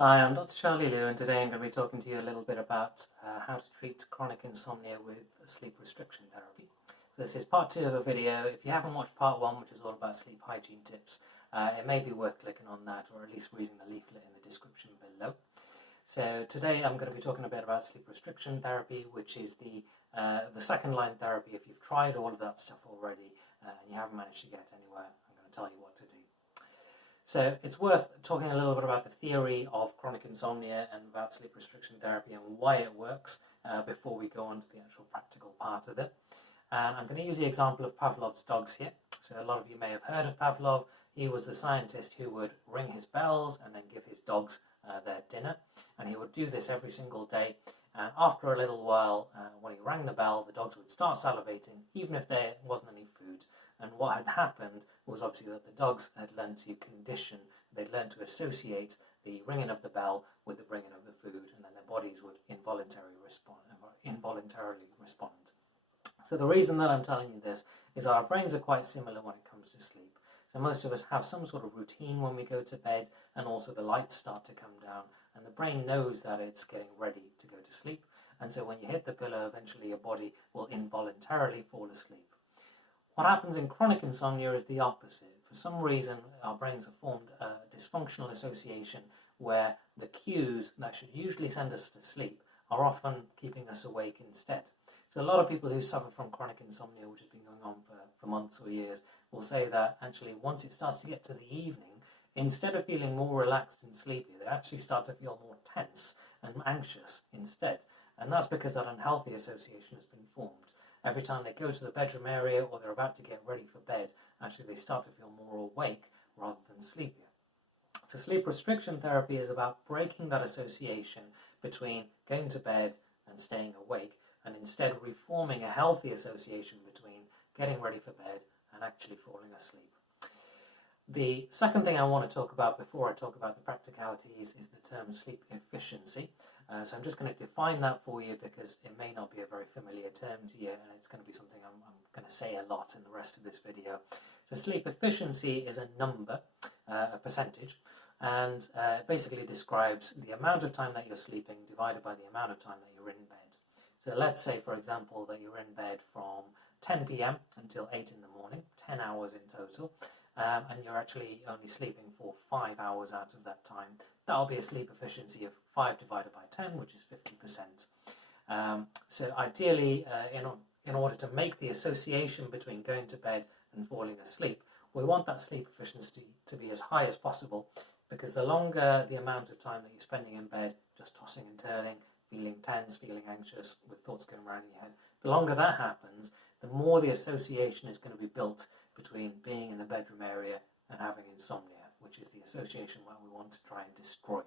Hi, I'm Dr. Charlie Liu, and today I'm going to be talking to you a little bit about how to treat chronic insomnia with sleep restriction therapy. So this is part 2 of a video. If you haven't watched part 1, which is all about sleep hygiene tips, it may be worth clicking on that, or at least reading the leaflet in the description below. So today I'm going to be talking a bit about sleep restriction therapy, which is the second line therapy. If you've tried all of that stuff already and you haven't managed to get anywhere, I'm going to tell you what to do. So it's worth talking a little bit about the theory of chronic insomnia and about sleep restriction therapy and why it works before we go on to the actual practical part of it. And I'm going to use the example of Pavlov's dogs here. So a lot of you may have heard of Pavlov. He was the scientist who would ring his bells and then give his dogs their dinner. And he would do this every single day. And after a little while, when he rang the bell, the dogs would start salivating, even if there wasn't any food. And what had happened was obviously that the dogs had learned to condition, they'd learned to associate the ringing of the bell with the bringing of the food, and then their bodies would involuntarily respond. So the reason that I'm telling you this is that our brains are quite similar when it comes to sleep. So most of us have some sort of routine when we go to bed, and also the lights start to come down, and the brain knows that it's getting ready to go to sleep. And so when you hit the pillow, eventually your body will involuntarily fall asleep. What happens in chronic insomnia is the opposite. For some reason, our brains have formed a dysfunctional association where the cues that should usually send us to sleep are often keeping us awake instead. So a lot of people who suffer from chronic insomnia, which has been going on for months or years, will say that actually once it starts to get to the evening, instead of feeling more relaxed and sleepy, they actually start to feel more tense and anxious instead. And that's because that unhealthy association has been formed. Every time they go to the bedroom area or they're about to get ready for bed, actually they start to feel more awake rather than sleepier. So sleep restriction therapy is about breaking that association between going to bed and staying awake, and instead reforming a healthy association between getting ready for bed and actually falling asleep. The second thing I want to talk about before I talk about the practicalities is the term sleep efficiency. So I'm just going to define that for you because it may not be a very familiar term to you, and it's going to be something I'm going to say a lot in the rest of this video. So sleep efficiency is a number, a percentage, and it basically describes the amount of time that you're sleeping divided by the amount of time that you're in bed. So let's say, for example, that you're in bed from 10 p.m. until 8 in the morning, 10 hours in total. And you're actually only sleeping for 5 hours out of that time. That'll be a sleep efficiency of 5 divided by 10, which is 50%. So ideally, in order to make the association between going to bed and falling asleep, we want that sleep efficiency to be as high as possible, because the longer the amount of time that you're spending in bed, just tossing and turning, feeling tense, feeling anxious, with thoughts going around in your head, the longer that happens, the more the association is going to be built between being in the bedroom area and having insomnia, which is the association that we want to try and destroy.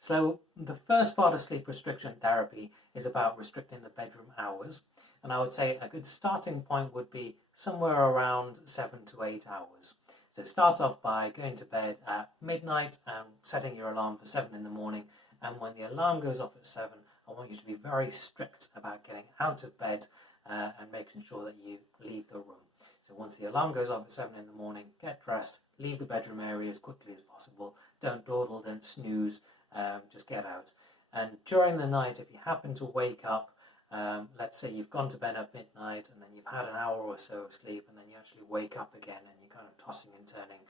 So the first part of sleep restriction therapy is about restricting the bedroom hours, and I would say a good starting point would be somewhere around 7 to 8 hours. So start off by going to bed at midnight and setting your alarm for 7 in the morning, and when the alarm goes off at 7, I want you to be very strict about getting out of bed and making sure that you leave the room. So once the alarm goes off at 7 in the morning, get dressed, leave the bedroom area as quickly as possible. Don't dawdle, don't snooze, just get out. And during the night, if you happen to wake up, let's say you've gone to bed at midnight and then you've had an hour or so of sleep and then you actually wake up again and you're kind of tossing and turning.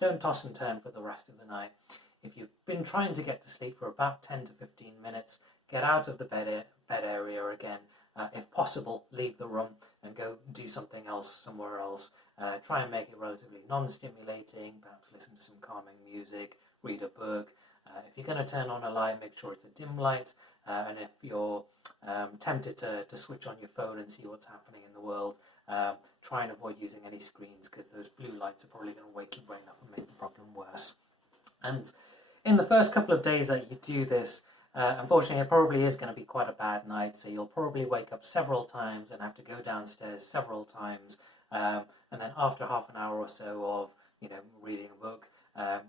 Don't toss and turn for the rest of the night. If you've been trying to get to sleep for about 10 to 15 minutes, get out of the bed area again. If possible, leave the room and go do something else somewhere else. Try and make it relatively non-stimulating, perhaps listen to some calming music, read a book. If you're going to turn on a light, make sure it's a dim light. And if you're tempted to switch on your phone and see what's happening in the world, try and avoid using any screens, because those blue lights are probably going to wake your brain up and make the problem worse. And in the first couple of days that you do this, unfortunately, it probably is going to be quite a bad night, so you'll probably wake up several times and have to go downstairs several times, and then after half an hour or so of reading a book,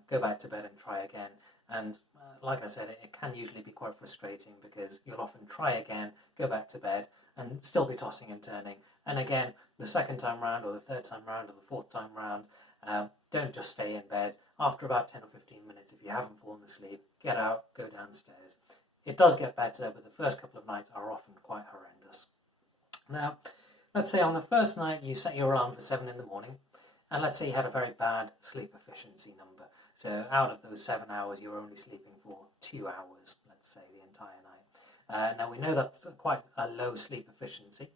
go back to bed and try again. And like I said, it can usually be quite frustrating, because you'll often try again, go back to bed, and still be tossing and turning. And again, the second time round, or the third time round, or the fourth time round, don't just stay in bed. after about 10 or 15 minutes, if you haven't fallen asleep, get out, go downstairs. It does get better, but the first couple of nights are often quite horrendous. Now, let's say on the first night you set your alarm for 7 in the morning, and let's say you had a very bad sleep efficiency number. So out of those 7 hours, you're only sleeping for 2 hours, let's say, the entire night. Now, we know that's quite a low sleep efficiency.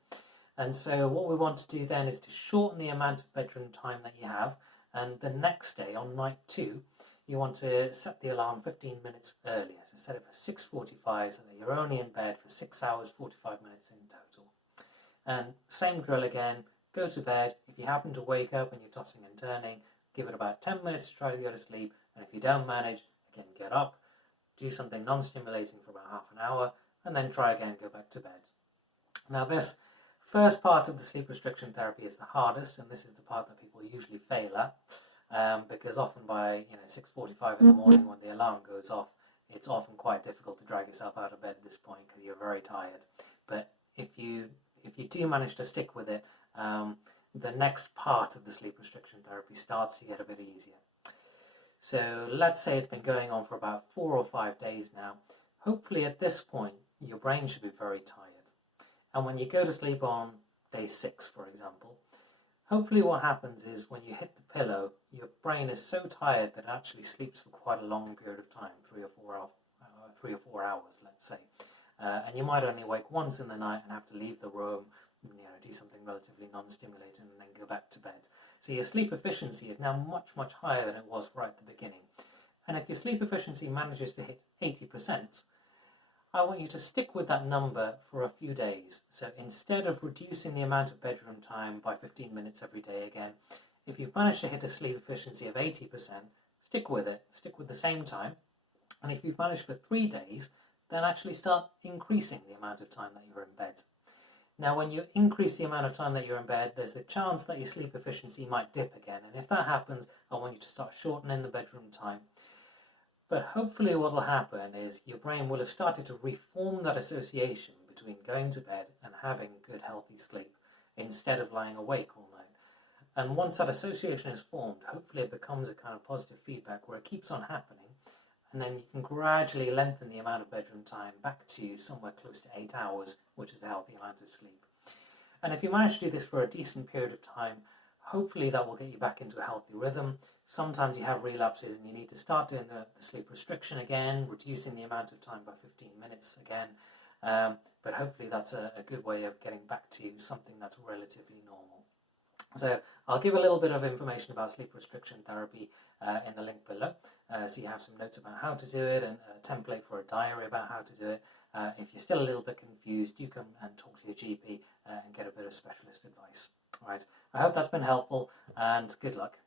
And so what we want to do then is to shorten the amount of bedroom time that you have. And the next day, on night 2, you want to set the alarm 15 minutes earlier. So set it for 6:45 so that you're only in bed for 6 hours, 45 minutes in total. And same drill again, go to bed. If you happen to wake up and you're tossing and turning, give it about 10 minutes to try to go to sleep. And if you don't manage, again, get up, do something non-stimulating for about half an hour, and then try again, go back to bed. Now this first part of the sleep restriction therapy is the hardest, and this is the part that people usually fail at, because often by 6:45 in the morning when the alarm goes off, it's often quite difficult to drag yourself out of bed at this point because you're very tired. But if you do manage to stick with it, the next part of the sleep restriction therapy starts to get a bit easier. So let's say it's been going on for about 4 or 5 days now. Hopefully at this point, your brain should be very tired. And when you go to sleep on day 6, for example, hopefully what happens is when you hit the pillow, your brain is so tired that it actually sleeps for quite a long period of time, 3 or 4 hours, let's say. And you might only wake once in the night and have to leave the room, do something relatively non-stimulating and then go back to bed. So your sleep efficiency is now much, much higher than it was right at the beginning. And if your sleep efficiency manages to hit 80%, I want you to stick with that number for a few days. So instead of reducing the amount of bedroom time by 15 minutes every day again, if you've managed to hit a sleep efficiency of 80%, stick with it. Stick with the same time. And if you've managed for 3 days, then actually start increasing the amount of time that you're in bed. Now, when you increase the amount of time that you're in bed, there's the chance that your sleep efficiency might dip again. And if that happens, I want you to start shortening the bedroom time. But hopefully what will happen is your brain will have started to reform that association between going to bed and having good, healthy sleep instead of lying awake all night. And once that association is formed, hopefully it becomes a kind of positive feedback where it keeps on happening. And then you can gradually lengthen the amount of bedroom time back to somewhere close to 8 hours, which is a healthy amount of sleep. And if you manage to do this for a decent period of time, hopefully that will get you back into a healthy rhythm. Sometimes you have relapses and you need to start doing the sleep restriction again, reducing the amount of time by 15 minutes again. But hopefully that's a good way of getting back to something that's relatively normal. So I'll give a little bit of information about sleep restriction therapy in the link below. So you have some notes about how to do it and a template for a diary about how to do it. If you're still a little bit confused, do come and talk to your GP and get a bit of specialist advice. All right. I hope that's been helpful and good luck.